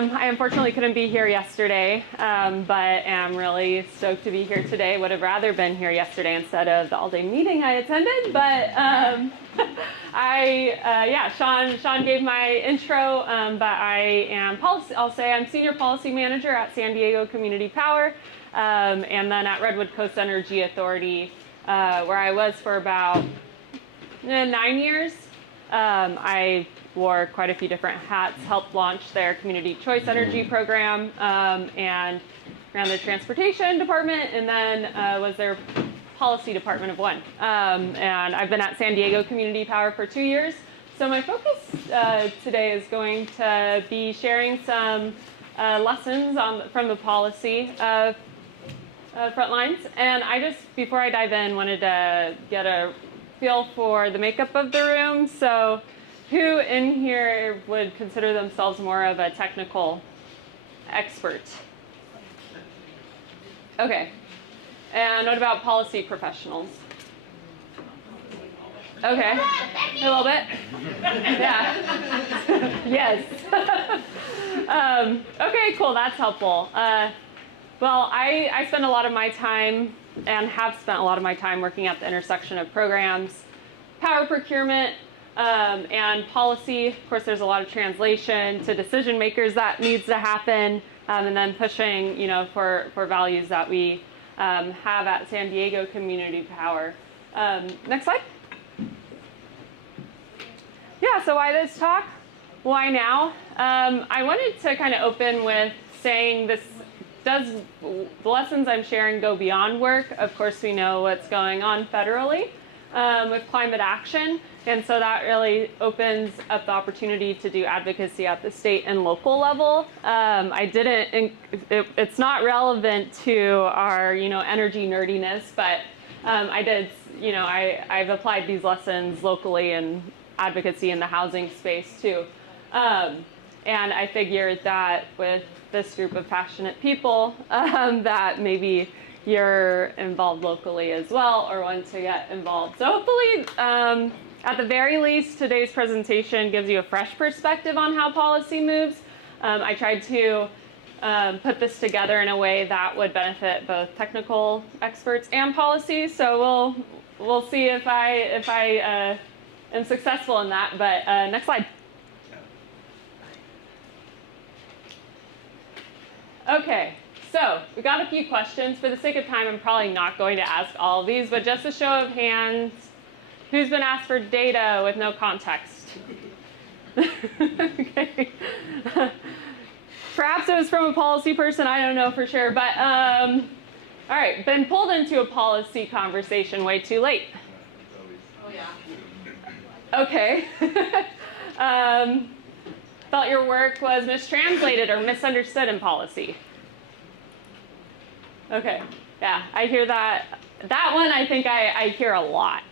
I unfortunately couldn't be here yesterday, but am really stoked to be here today. Would have rather been here yesterday instead of the all-day meeting I attended, but Sean gave my intro, but I am I'll say I'm Senior Policy Manager at San Diego Community Power, and then at Redwood Coast Energy Authority, where I was for about 9 years. I wore quite a few different hats, helped launch their community choice energy program, and ran the transportation department, and then was their policy department of one. And I've been at San Diego Community Power for 2 years. So my focus today is going to be sharing some lessons from the policy front lines. And I just, before I dive in, wanted to get a feel for the makeup of the room. So who in here would consider themselves more of a technical expert? Okay. And what about policy professionals? Okay. A little bit? Yeah. Yes. Okay, cool. That's helpful. Well, I spend a lot of my time and have spent a lot of my time working at the intersection of programs, power procurement, and policy. Of course, there's a lot of translation to decision makers that needs to happen, and then pushing, for values that we have at San Diego Community Power. Next slide. Yeah, so why this talk? Why now? I wanted to kind of open with saying this. Does the lessons I'm sharing go beyond work? Of course, we know what's going on federally with climate action, and so that really opens up the opportunity to do advocacy at the state and local level. It's not relevant to our, energy nerdiness, but I did, I've applied these lessons locally in advocacy in the housing space too. And I figured that with this group of passionate people, that maybe you're involved locally as well or want to get involved. So hopefully, at the very least, today's presentation gives you a fresh perspective on how policy moves. I tried to put this together in a way that would benefit both technical experts and policy. So we'll see if I am successful in that. But next slide. Okay, so we got a few questions. For the sake of time, I'm probably not going to ask all of these, but just a show of hands, who's been asked for data with no context? Okay. Perhaps it was from a policy person, I don't know for sure, but all right, been pulled into a policy conversation way too late. Oh yeah. Okay. Felt your work was mistranslated or misunderstood in policy. Okay, yeah, I hear that. That one I think I hear a lot,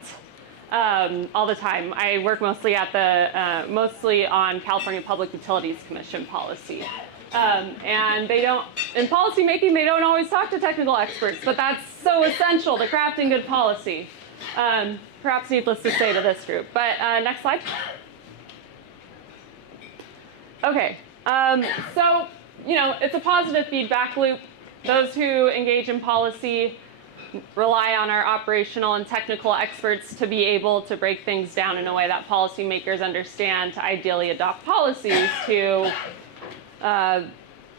all the time. I work mostly on California Public Utilities Commission policy. And in policy making, they don't always talk to technical experts, but that's so essential to crafting good policy. Perhaps needless to say to this group. But next slide. Okay, so, it's a positive feedback loop. Those who engage in policy rely on our operational and technical experts to be able to break things down in a way that policymakers understand to ideally adopt policies to,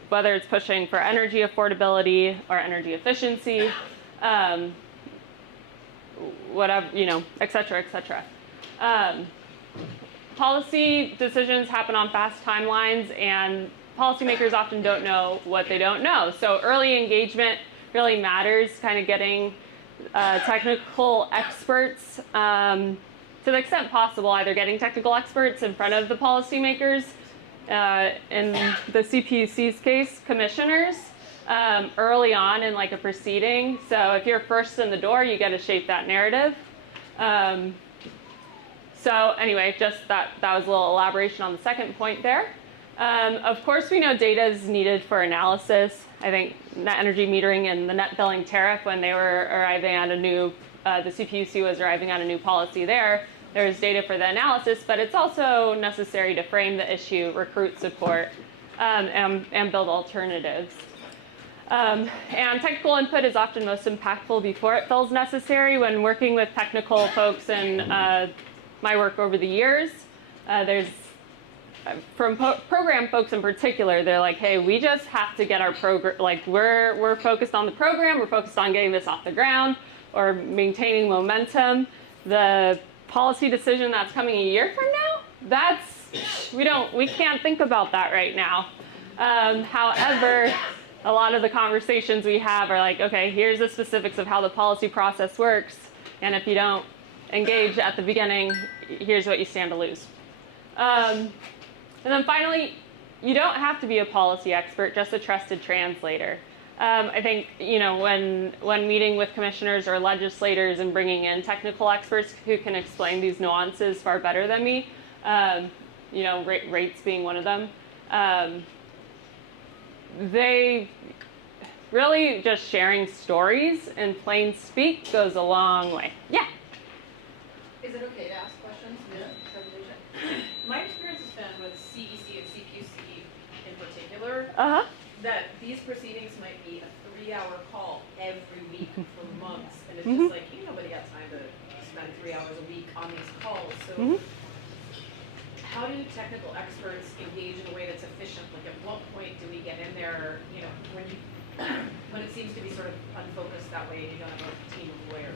whether it's pushing for energy affordability or energy efficiency, whatever, et cetera, et cetera. Policy decisions happen on fast timelines, and policymakers often don't know what they don't know. So early engagement really matters, kind of getting technical experts, to the extent possible, either getting technical experts in front of the policymakers, in the CPUC's case, commissioners, early on in like a proceeding. So if you're first in the door, you get to shape that narrative. So anyway, just that was a little elaboration on the second point there. Of course, we know data is needed for analysis. I think net energy metering and the net billing tariff, when they were arriving at the CPUC was arriving at a new policy there's data for the analysis, but it's also necessary to frame the issue, recruit support, and build alternatives. And technical input is often most impactful before it feels necessary. When working with technical folks in my work over the years, there's from program folks in particular, they're like, hey, we just have to get our program, like we're focused on the program, we're focused on getting this off the ground or maintaining momentum. The policy decision that's coming a year from now, we can't think about that right now. However, a lot of the conversations we have are like, okay, here's the specifics of how the policy process works, and if you don't engage at the beginning, here's what you stand to lose. And then finally, you don't have to be a policy expert, just a trusted translator. I think, when meeting with commissioners or legislators and bringing in technical experts who can explain these nuances far better than me, rates being one of them, they really just sharing stories in plain speak goes a long way. Yeah? Is it okay to ask questions? Yeah. My experience has been with CEC and CPUC in particular, that these proceedings might be a 3-hour call every week for months, and it's just like, nobody got time to spend 3 hours a week on these calls. So how do technical experts engage in a way that's efficient? Like, at what point do we get in there, when it seems to be sort of unfocused that way and you don't have a team of lawyers?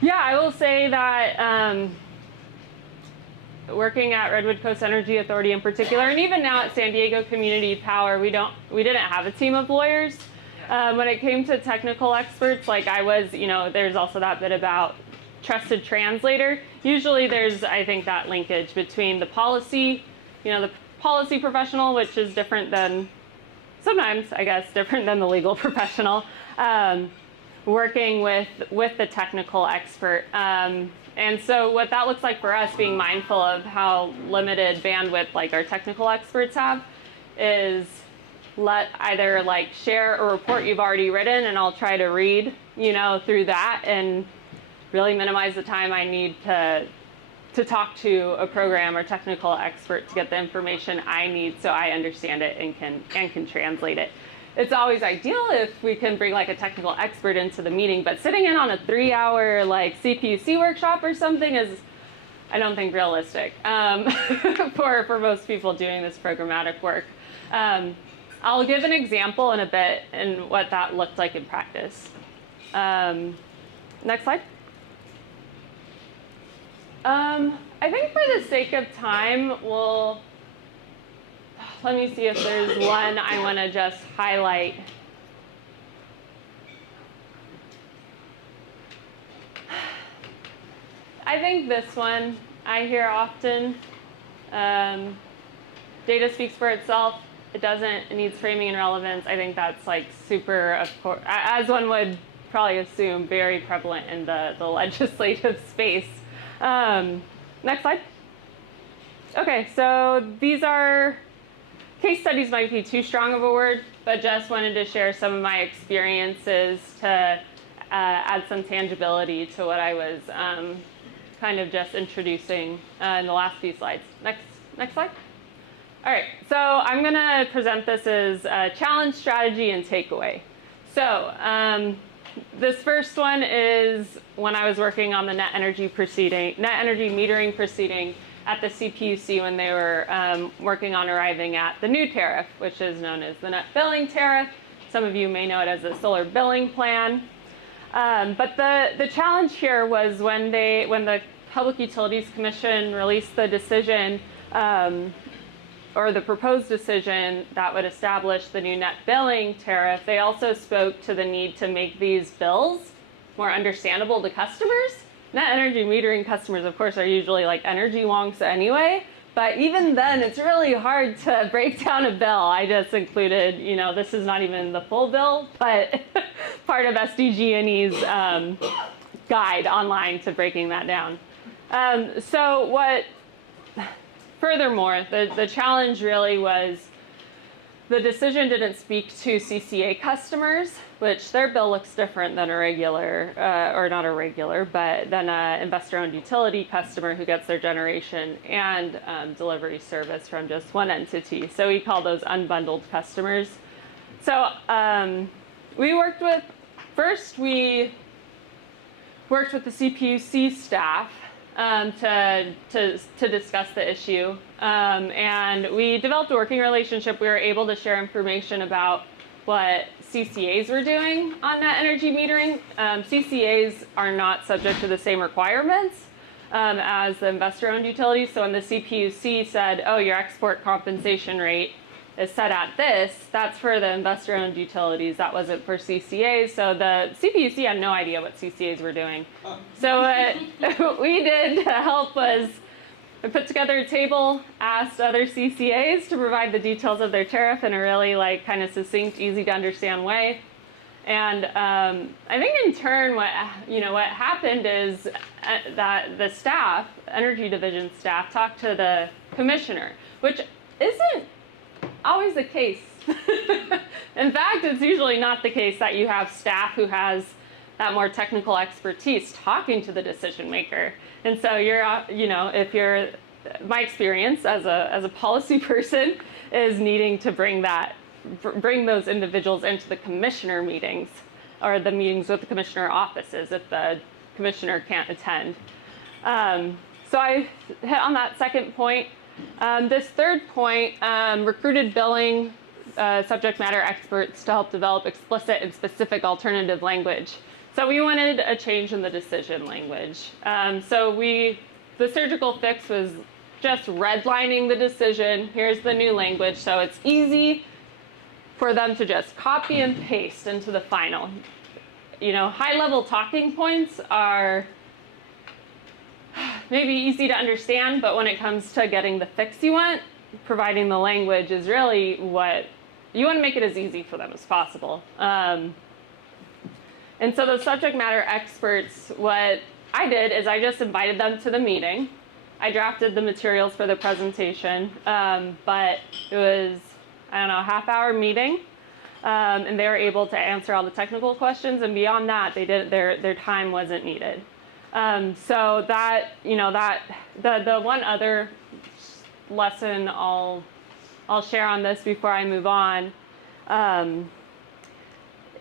Yeah, I will say that working at Redwood Coast Energy Authority in particular, and even now at San Diego Community Power, we didn't have a team of lawyers. When it came to technical experts, like I was, there's also that bit about trusted translator. Usually there's, I think, that linkage between the policy professional, which is different than, sometimes, I guess, different than the legal professional, working with the technical expert. And so what that looks like for us, being mindful of how limited bandwidth like our technical experts have, is let either like share a report you've already written and I'll try to read, through that and really minimize the time I need to talk to a program or technical expert to get the information I need so I understand it and can translate it. It's always ideal if we can bring like a technical expert into the meeting, but sitting in on a 3-hour like CPUC workshop or something is, I don't think, realistic for most people doing this programmatic work. I'll give an example in a bit and what that looked like in practice. Next slide. I think for the sake of time, let me see if there's one I want to just highlight. I think this one I hear often. Data speaks for itself. It needs framing and relevance. I think that's like super, of course, as one would probably assume, very prevalent in the legislative space. Next slide. Okay, so these are, case studies might be too strong of a word, but just wanted to share some of my experiences to add some tangibility to what I was kind of just introducing in the last few slides. Next slide. All right, so I'm going to present this as challenge, strategy, and takeaway. So this first one is when I was working on the net energy metering proceeding at the CPUC when they were working on arriving at the new tariff, which is known as the net billing tariff. Some of you may know it as the solar billing plan. But the challenge here was when the Public Utilities Commission released the decision or the proposed decision that would establish the new net billing tariff, they also spoke to the need to make these bills more understandable to customers. Net energy metering customers, of course, are usually like energy wonks anyway, but even then it's really hard to break down a bill. I just included, this is not even the full bill, but part of SDGE's guide online to breaking that down. Furthermore, the challenge really was the decision didn't speak to CCA customers, which their bill looks different than a regular, or not a regular, but than an investor-owned utility customer who gets their generation and delivery service from just one entity. So we call those unbundled customers. So we worked with the CPUC staff to discuss the issue, and we developed a working relationship. We were able to share information about what CCAs were doing on net energy metering. CCAs are not subject to the same requirements as the investor-owned utilities. So when the CPUC said, oh, your export compensation rate is set at this, that's for the investor-owned utilities. That wasn't for CCAs. So the CPUC had no idea what CCAs were doing. So what we did to help was we put together a table, asked other CCAs to provide the details of their tariff in a really kind of succinct, easy to understand way. And I think in turn what happened is that the staff, Energy Division staff, talked to the commissioner, which isn't always the case. In fact, it's usually not the case that you have staff who has that more technical expertise talking to the decision maker. And so my experience as a policy person is needing to bring those individuals into the commissioner meetings or the meetings with the commissioner offices if the commissioner can't attend. So I hit on that second point. This third point, recruited billing subject matter experts to help develop explicit and specific alternative language. So we wanted a change in the decision language. The surgical fix was just redlining the decision. Here's the new language, so it's easy for them to just copy and paste into the final. High-level talking points are maybe easy to understand, but when it comes to getting the fix you want, providing the language is really what you want to make it as easy for them as possible. And so the subject matter experts, what I did is I just invited them to the meeting. I drafted the materials for the presentation, but it was, a half-hour meeting, and they were able to answer all the technical questions, and beyond that, their time wasn't needed. So that, the one other lesson I'll share on this before I move on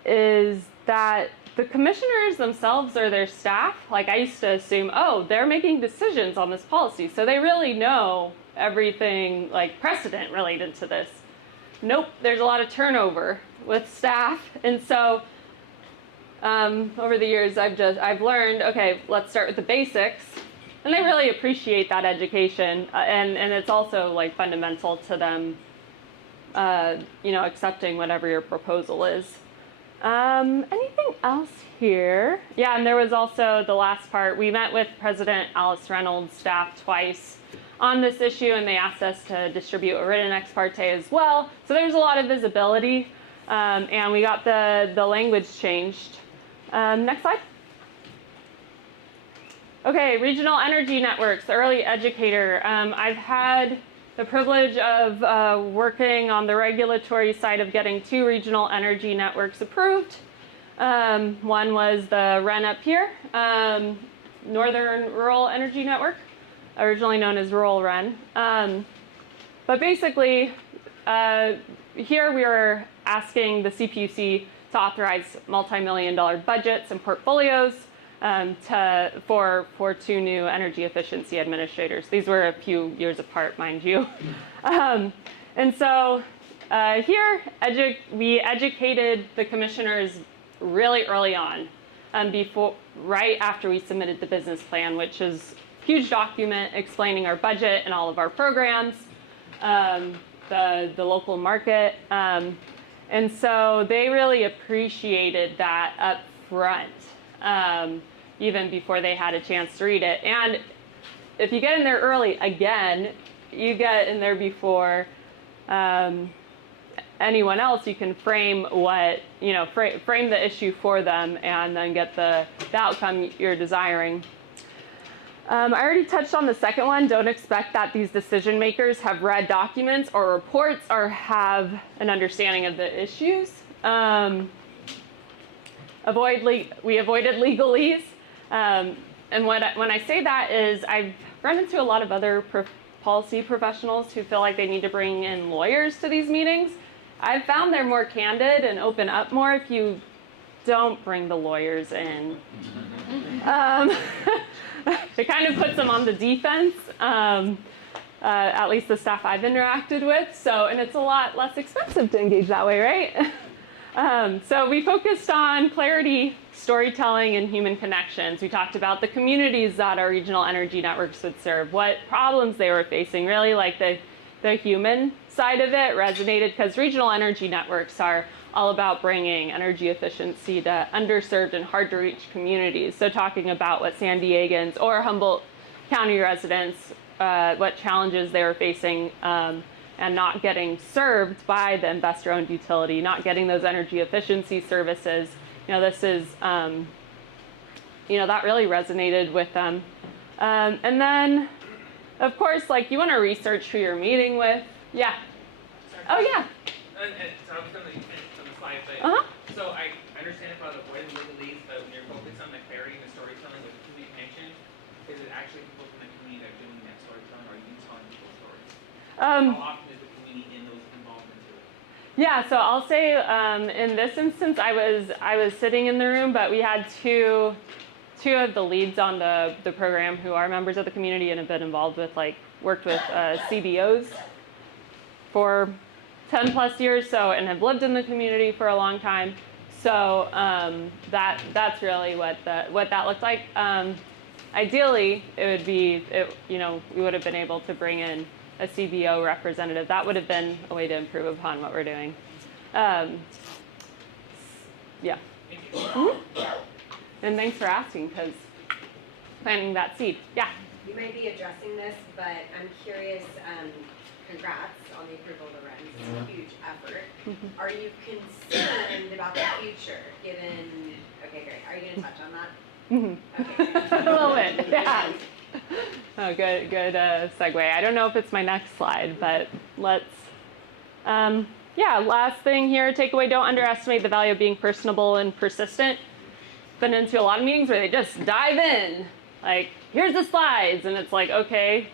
is that the commissioners themselves or their staff, I used to assume, oh, they're making decisions on this policy, so they really know everything, precedent related to this. Nope, there's a lot of turnover with staff, and so over the years I've learned, okay, let's start with the basics, and they really appreciate that education, and it's also fundamental to them, accepting whatever your proposal is. Anything else here? Yeah, and there was also the last part. We met with President Alice Reynolds' staff twice on this issue, and they asked us to distribute a written ex parte as well. So there's a lot of visibility, and we got the language changed. Next slide. Okay, regional energy networks, early educator. I've had the privilege of working on the regulatory side of getting 2 regional energy networks approved. One was the REN up here, Northern Rural Energy Network, originally known as Rural REN. But basically, here we were asking the CPUC to authorize multi-million-dollar budgets and portfolios for 2 new energy efficiency administrators. These were a few years apart, mind you. And so here, we educated the commissioners really early on, right after we submitted the business plan, which is a huge document explaining our budget and all of our programs, the local market. And so they really appreciated that up front. Even before they had a chance to read it. And if you get in there early, again, you get in there before anyone else, you can frame frame the issue for them and then get the outcome you're desiring. I already touched on the second one. Don't expect that these decision makers have read documents or reports or have an understanding of the issues. We avoided legalese. And when I say that is I've run into a lot of other policy professionals who feel like they need to bring in lawyers to these meetings. I've found they're more candid and open up more if you don't bring the lawyers in. It kind of puts them on the defense, at least the staff I've interacted with. So, and it's a lot less expensive to engage that way, right? So we focused on clarity, storytelling, and human connections. We talked about the communities that our regional energy networks would serve, what problems they were facing, really like the human side of it resonated because regional energy networks are all about bringing energy efficiency to underserved and hard to reach communities. So talking about what San Diegans or Humboldt County residents, what challenges they were facing and not getting served by the investor-owned utility, not getting those energy efficiency services. This is, that really resonated with them. And then, of course, like you want to research who you're meeting with. Yeah. Sorry. Oh, yeah. So I was going to finish on the slide, but so I understand about avoiding legalese, but when you're focused on the clarity and the storytelling with community connection, is it actually people from the community that are doing that storytelling, or are you telling people's stories? How often is the community in those involved into it? Yeah, so I'll say in this instance, I was sitting in the room, but we had two of the leads on the program who are members of the community and have been involved with, worked with CBOs for 10 plus years, and have lived in the community for a long time. So that's really what that looked like. Ideally, it would be, we would have been able to bring in a CBO representative. That would have been a way to improve upon what we're doing. Yeah. And thanks for asking, because planting that seed. Yeah. You might be addressing this, but I'm curious, congrats on the approval of the RENs. It's a huge effort. Are you concerned about the future, given, okay, great. Are you going to touch on that? Okay, a little bit, yeah. Oh, good segue. I don't know if it's my next slide, but let's, last thing here, takeaway, don't underestimate the value of being personable and persistent. Been into a lot of meetings where they just dive in, like, here's the slides, and it's like, okay,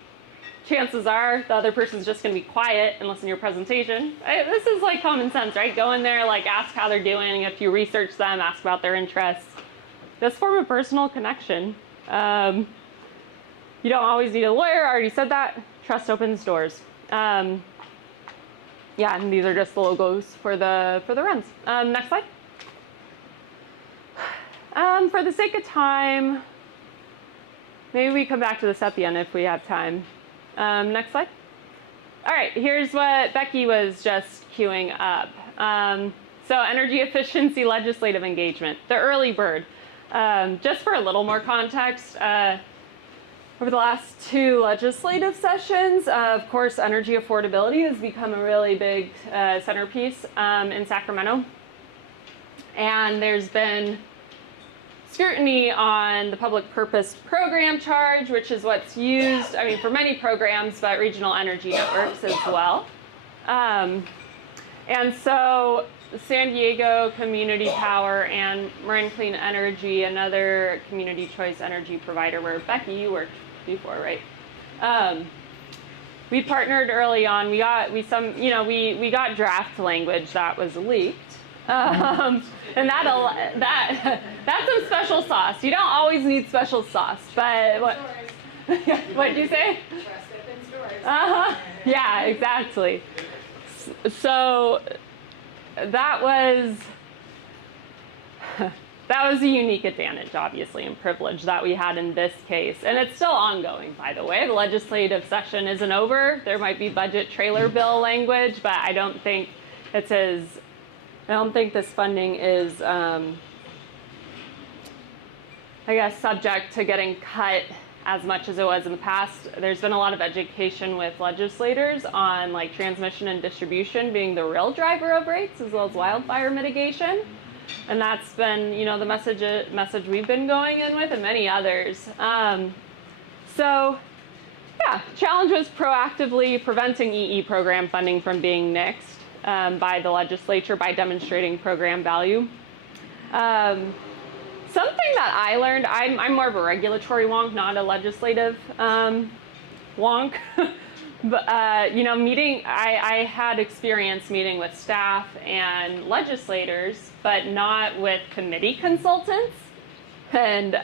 chances are the other person's just going to be quiet and listen to your presentation. This is like common sense, right? Go in there, ask how they're doing. If you research them, ask about their interests. Just form a personal connection. You don't always need a lawyer. I already said that. Trust opens doors. And these are just the logos for the RENs. Next slide. For the sake of time, maybe we come back to this at the end if we have time. Next slide. All right, here's what Becky was just queuing up. So energy efficiency legislative engagement, the early bird. Just for a little more context, over the last 2 legislative sessions, of course, energy affordability has become a really big centerpiece in Sacramento. And there's been scrutiny on the public purpose program charge, which is what's used, for many programs, but regional energy networks as well. And so San Diego Community Power and Marin Clean Energy, another community choice energy provider where Becky, you worked before, right? We partnered early on. We got draft language that was leaked. And that's some special sauce. You don't always need special sauce, but what? What'd you say? Trust open stores. Yeah, exactly. So that was a unique advantage, obviously, and privilege that we had in this case. And it's still ongoing, by the way. The legislative session isn't over. There might be budget trailer bill language, but I don't think this funding is, subject to getting cut as much as it was in the past. There's been a lot of education with legislators on transmission and distribution being the real driver of rates, as well as wildfire mitigation. And that's been, the message we've been going in with, and many others. So, yeah, challenge was proactively preventing EE program funding from being nixed by the legislature by demonstrating program value. Something that I learned, I'm more of a regulatory wonk, not a legislative wonk. But, you know, I had experience meeting with staff and legislators, but not with committee consultants. And,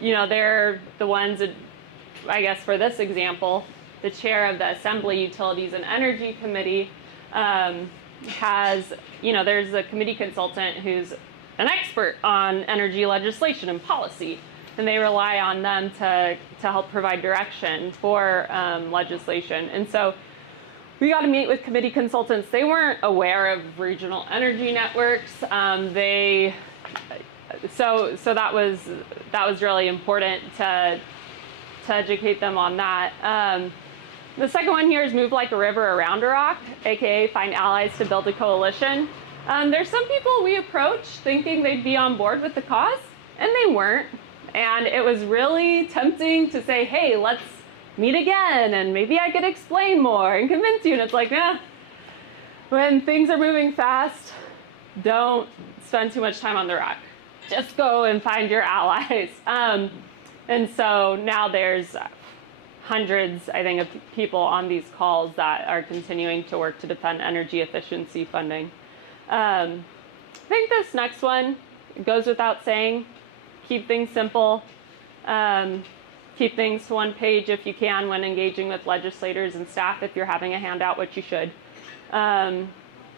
you know, they're the ones that, I guess for this example, the chair of the Assembly Utilities and Energy Committee has, you know, there's a committee consultant who's an expert on energy legislation and policy. And they rely on them to help provide direction for legislation. And so we got to meet with committee consultants. They weren't aware of regional energy networks. So that was really important to educate them on that. The second one here is move like a river around a rock, aka find allies to build a coalition. There's some people we approach thinking they'd be on board with the cause, and they weren't. And it was really tempting to say, hey, let's meet again, and maybe I could explain more and convince you. And it's like, when things are moving fast, don't spend too much time on the rock. Just go and find your allies. And so now there's hundreds, I think, of people on these calls that are continuing to work to defend energy efficiency funding. I think this next one goes without saying. Keep things simple. Keep things to one page if you can when engaging with legislators and staff, if you're having a handout, which you should.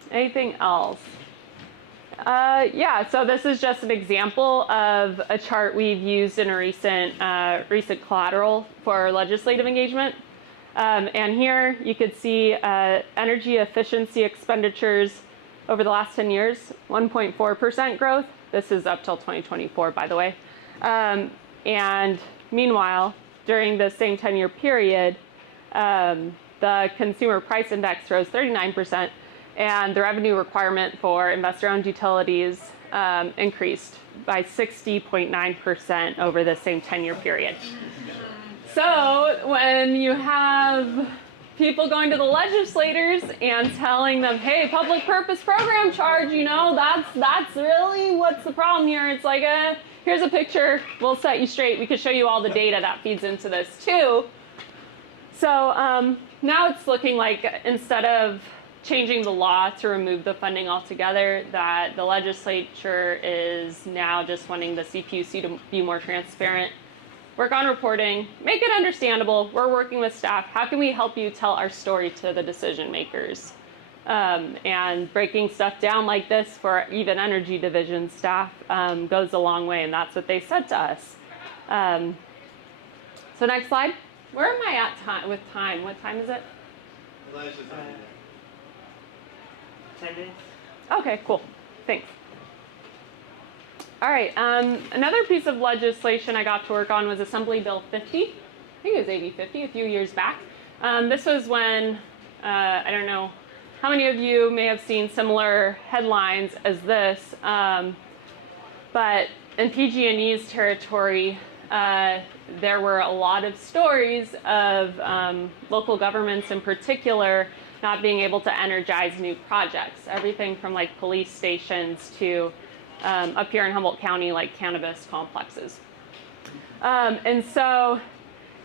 Anything else? Yeah, so this is just an example of a chart we've used in a recent collateral for legislative engagement. And here you could see energy efficiency expenditures over the last 10 years, 1.4% growth. This is up till 2024, by the way. And meanwhile, during the same 10-year period, the consumer price index rose 39%, and the revenue requirement for investor-owned utilities increased by 60.9% over the same 10-year period. So when you have people going to the legislators and telling them, hey, public purpose program charge, you know, that's really what's the problem here. It's like, here's a picture, we'll set you straight. We could show you all the data that feeds into this too. So now it's looking like instead of changing the law to remove the funding altogether, that the legislature is now just wanting the CPUC to be more transparent, work on reporting, make it understandable. We're working with staff. How can we help you tell our story to the decision makers? And breaking stuff down like this for even energy division staff goes a long way, and that's what they said to us. So next slide. Where am I at with time? What time is it? 10 minutes. Okay, cool. Thanks. All right, another piece of legislation I got to work on was Assembly Bill 50. I think it was AB 50 a few years back. This was when, I don't know how many of you may have seen similar headlines as this, but in PG&E's territory, there were a lot of stories of local governments in particular not being able to energize new projects. Everything from like police stations to up here in Humboldt County, like cannabis complexes. And so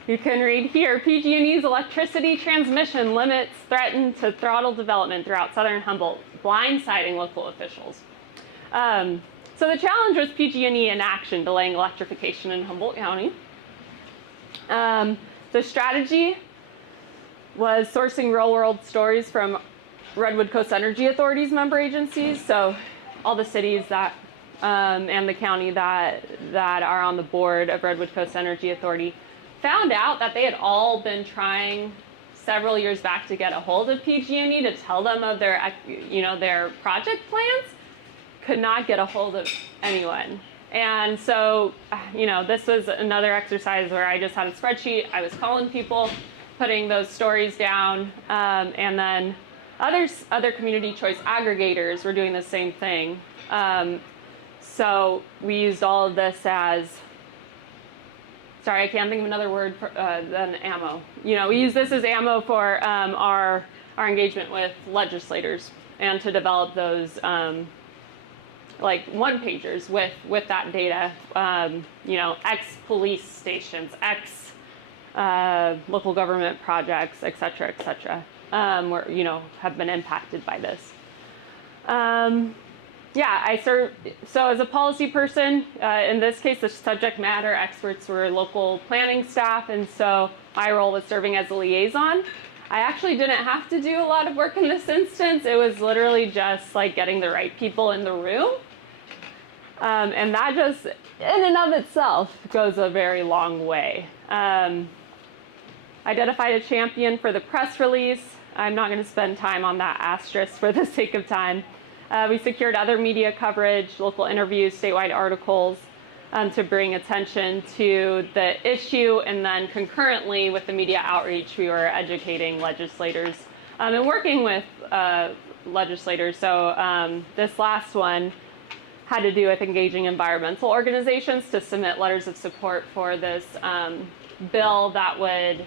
you can read here, PG&E's electricity transmission limits threaten to throttle development throughout southern Humboldt, blindsiding local officials. So the challenge was PG&E inaction, delaying electrification in Humboldt County. The strategy was sourcing real-world stories from Redwood Coast Energy Authority's member agencies, so all the cities that and the county that are on the board of Redwood Coast Energy Authority found out that they had all been trying several years back to get a hold of PG&E to tell them of their, their project plans, could not get a hold of anyone. And so, this was another exercise where I just had a spreadsheet. I was calling people, putting those stories down, and then other community choice aggregators were doing the same thing. So we used all of this as sorry, I can't think of another word than ammo. You know, we use this as ammo for our engagement with legislators and to develop those like one-pagers with that data. You know, X police stations, X local government projects, et cetera, where, you know, have been impacted by this. Yeah, I serve, so as a policy person, in this case, the subject matter experts were local planning staff, and so my role was serving as a liaison. I actually didn't have to do a lot of work in this instance. It was literally just like getting the right people in the room. And that just, in and of itself, goes a very long way. Identified a champion for the press release. I'm not going to spend time on that asterisk for the sake of time. We secured other media coverage, local interviews, statewide articles to bring attention to the issue, and then concurrently with the media outreach, we were educating legislators and working with legislators. So this last one had to do with engaging environmental organizations to submit letters of support for this bill that would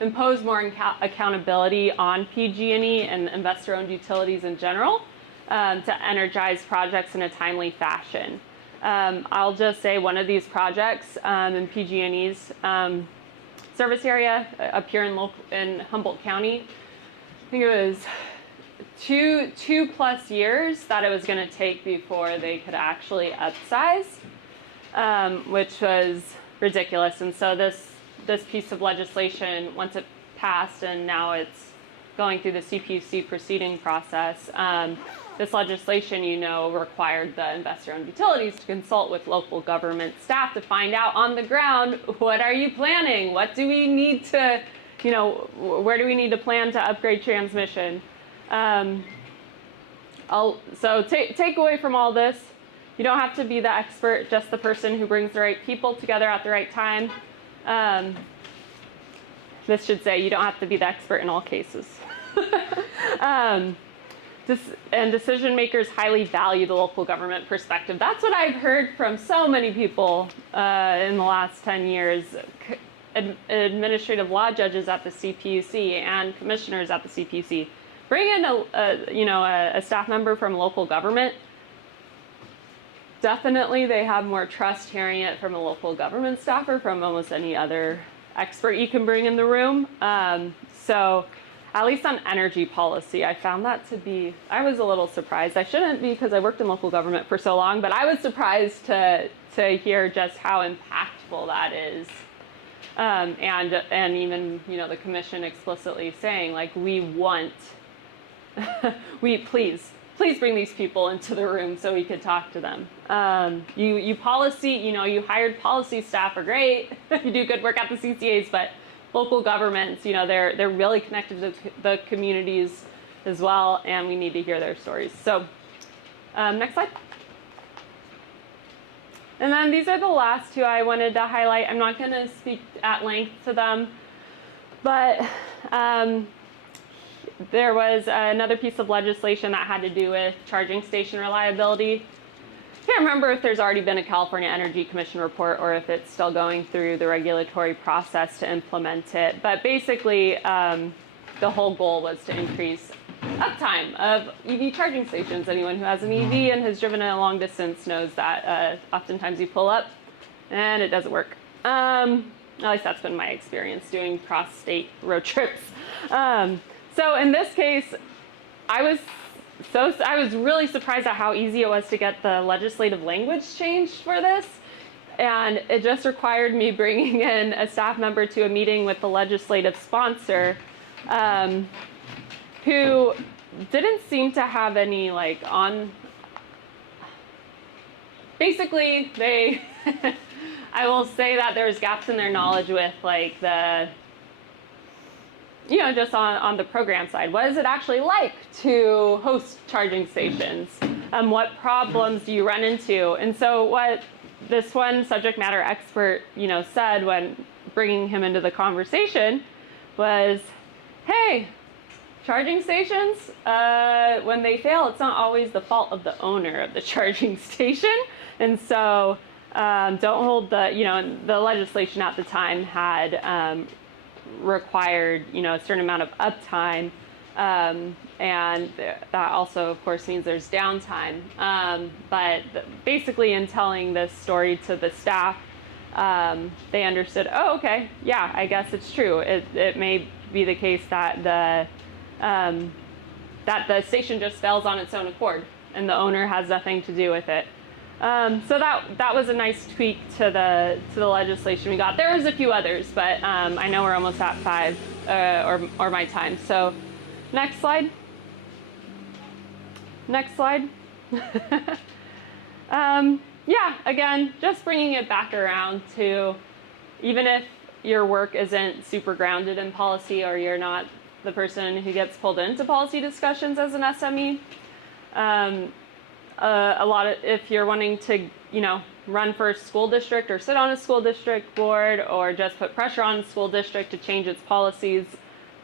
impose more accountability on PG&E and investor-owned utilities in general to energize projects in a timely fashion. I'll just say one of these projects in PG&E's service area up here in Humboldt County, I think it was two plus years that it was going to take before they could actually upsize, which was ridiculous. And so this piece of legislation, once it passed and now it's going through the CPUC proceeding process, this legislation, you know, required the investor-owned utilities to consult with local government staff to find out on the ground, what are you planning? What do we need to, you know, where do we need to plan to upgrade transmission? So take away from all this, you don't have to be the expert, just the person who brings the right people together at the right time. This should say you don't have to be the expert in all cases. And decision makers highly value the local government perspective. That's what I've heard from so many people in the last 10 years. Administrative law judges at the CPUC and commissioners at the CPUC. Bring in a staff member from local government. Definitely they have more trust hearing it from a local government staffer from almost any other expert you can bring in the room. So at least on energy policy, I found that to be, I was a little surprised. I shouldn't be because I worked in local government for so long, but I was surprised to hear just how impactful that is. And even, you know, the commission explicitly saying, like, we want, please bring these people into the room so we could talk to them. You policy, you know, you hired policy staff are great. You do good work at the CCAs, but local governments, you know, they're really connected to the communities as well, and we need to hear their stories. So next slide. And then these are the last two I wanted to highlight. I'm not going to speak at length to them, but there was another piece of legislation that had to do with charging station reliability. I can't remember if there's already been a California Energy Commission report or if it's still going through the regulatory process to implement it. But basically, the whole goal was to increase uptime of EV charging stations. Anyone who has an EV and has driven a long distance knows that oftentimes you pull up and it doesn't work. At least that's been my experience doing cross-state road trips. So in this case, I was really surprised at how easy it was to get the legislative language changed for this. And it just required me bringing in a staff member to a meeting with the legislative sponsor, who didn't seem to have any, like, basically they, I will say that there's gaps in their knowledge with, like, the, you know, just on the program side. What is it actually like to host charging stations? What problems do you run into? And so what this one subject matter expert, you know, said when bringing him into the conversation was, hey, charging stations, when they fail, it's not always the fault of the owner of the charging station. And so don't hold the legislation at the time had required, a certain amount of uptime. And that also, of course, means there's downtime. But basically, in telling this story to the staff, they understood, oh, okay, yeah, I guess it's true. It may be the case that the station just fails on its own accord, and the owner has nothing to do with it. So that was a nice tweak to the legislation we got. There was a few others, but I know we're almost at 5 or my time. So next slide. Next slide. Yeah, again, just bringing it back around to, even if your work isn't super grounded in policy, or you're not the person who gets pulled into policy discussions as an SME, if you're wanting to, run for a school district or sit on a school district board or just put pressure on a school district to change its policies,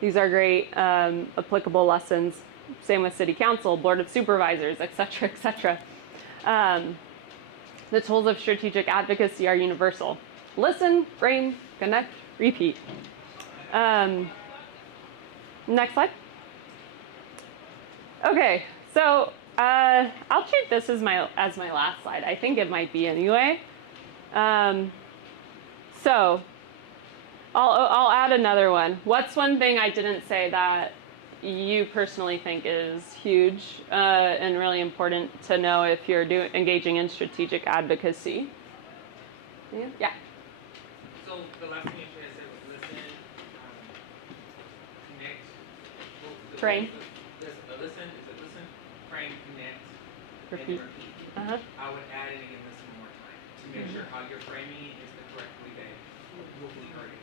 these are great applicable lessons. Same with city council, board of supervisors, et cetera, et cetera. The tools of strategic advocacy are universal. Listen, frame, connect, repeat. Next slide. Okay, so I'll treat this as my last slide. I think it might be anyway. So I'll add another one. What's one thing I didn't say that you personally think is huge and really important to know if you're engaging in strategic advocacy? Yeah. So the last thing you said was listen, connect. Frame. Listen, frame, connect, Repeat. and repeat. Uh-huh. I would add it again, listen one more time to make sure how you're framing is the correct way that hopefully heard it.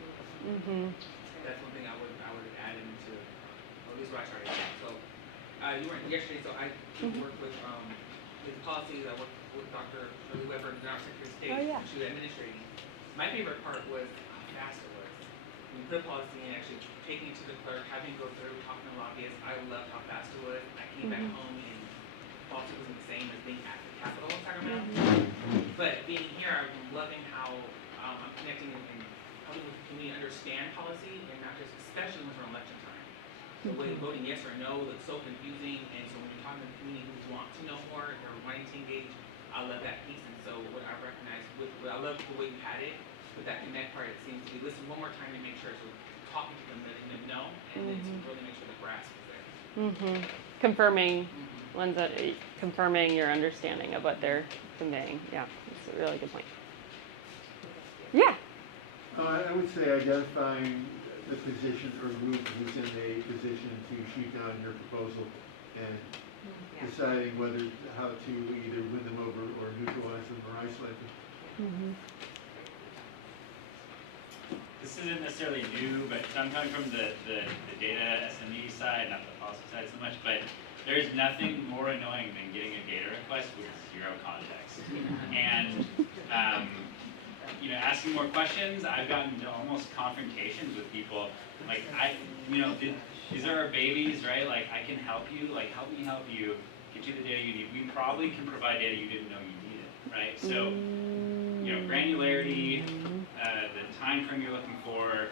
That's one thing I would add into, or at least what I started with. So you weren't yesterday, so I worked with policies. I worked with Dr. Shirley Weber, the Secretary of State. Oh, yeah. She was administrating. My favorite part was how fast it was. When you put a policy and actually taking it to the clerk, having to go through, talking to lobbyists, I loved how fast it was. I came back home and policy wasn't the same as being at the Capitol in Sacramento. But being here, I'm loving how I'm connecting and helping the community understand policy, and not just, especially when we're on election time. The way of voting yes or no is so confusing, and so when you're talking to the community who want to know more or wanting to engage, I love that piece. And so what I recognize, I love the way you had it, with that connect part, it seems to be listen one more time to make sure, so talking to them, letting them know, and then to really make sure the grasp is there. Confirming your understanding of what they're conveying. Yeah, that's a really good point. Yeah. I would say identifying the position or group who's in a position to shoot down your proposal and deciding how to either win them over or neutralize them or isolate them. This isn't necessarily new, but I'm coming from the data SME side, not the policy side so much, but there's nothing more annoying than getting a data request with zero context. And asking more questions, I've gotten into almost confrontations with people. Like, these are our babies, right? Like, I can help you, help me help you, get you the data you need. We probably can provide data you didn't know you needed, right? So, granularity, the time frame you're looking for,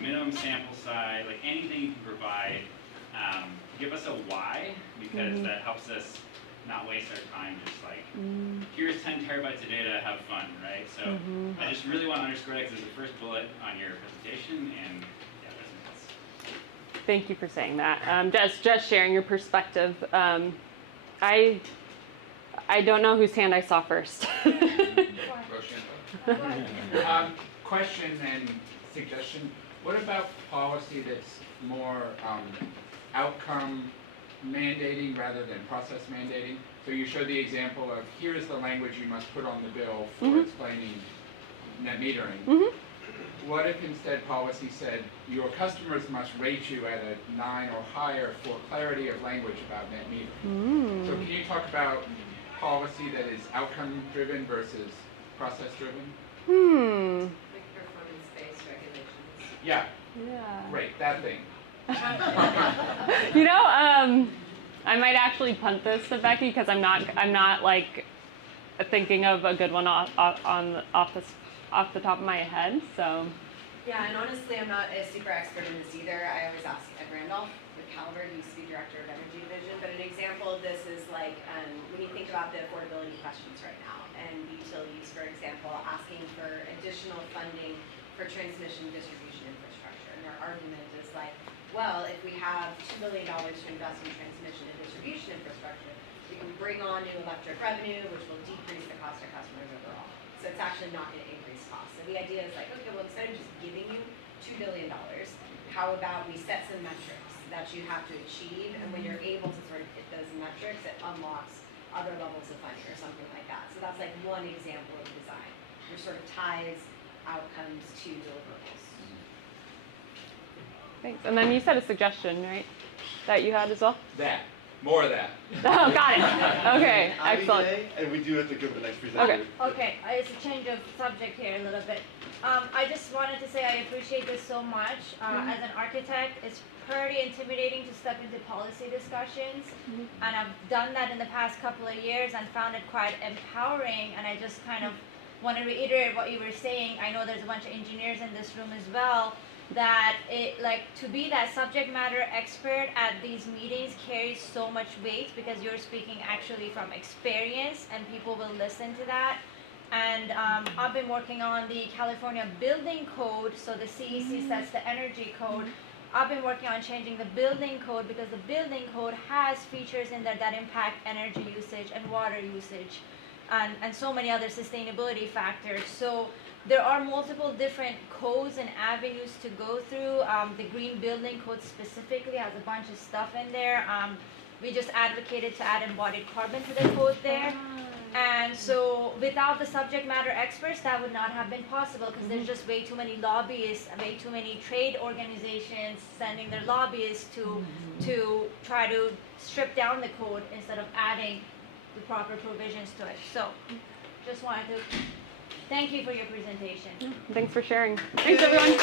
minimum sample size, like anything you can provide. Give us a why, because that helps us not waste our time just here's 10 terabytes of data, have fun, right? So I just really want to underscore that because there's the first bullet on your presentation, and that's Thank you for saying that. Just sharing your perspective. I don't know whose hand I saw first. Question and suggestion. What about policy that's more outcome mandating rather than process mandating? So you showed the example of here's the language you must put on the bill for explaining net metering. What if instead policy said your customers must rate you at a 9 or higher for clarity of language about net metering? So can you talk about policy that is outcome driven versus process driven? Like performance-based regulations. Yeah. Yeah. Great, that thing. I might actually punt this to Becky because I'm not like thinking of a good one off the top of my head. So. Yeah, and honestly, I'm not a super expert in this either. I always ask Ed Randolph with Caliber, he used to be director of energy division. But an example of this is like when you think about the affordability questions right now, and utilities, for example, asking for additional funding for transmission distribution infrastructure. And their argument is like, well, if we have $2 billion to invest in transmission and distribution infrastructure, we can bring on new electric revenue, which will decrease the cost to customers overall. So it's actually not going to increase costs. So the idea is like, okay, well, instead of just giving you $2 billion, how about we set some metrics that you have to achieve, and when you're able to sort of hit those metrics, it unlocks other levels of funding or something like that. So that's like one example of design, which sort of ties outcomes to deliverables. Thanks. And then you said a suggestion, right? That you had as well? That. More of that. Oh, got it. Okay, excellent. And we do have to go to the next presenter. Okay, it's a change of subject here a little bit. I just wanted to say I appreciate this so much. As an architect, it's pretty intimidating to step into policy discussions, and I've done that in the past couple of years and found it quite empowering. And I just kind of want to reiterate what you were saying. I know there's a bunch of engineers in this room as well, that it, like, to be that subject matter expert at these meetings carries so much weight because you're speaking actually from experience and people will listen to that. And I've been working on the California Building Code, so the CEC sets the energy code. I've been working on changing the building code because the building code has features in there that impact energy usage and water usage and so many other sustainability factors. So there are multiple different codes and avenues to go through. The Green Building Code specifically has a bunch of stuff in there. We just advocated to add embodied carbon to the code there. And so without the subject matter experts, that would not have been possible because there's just way too many lobbyists, way too many trade organizations sending their lobbyists to try to strip down the code instead of adding the proper provisions to it. So just wanted to thank you for your presentation. Thanks for sharing. Thanks, everyone.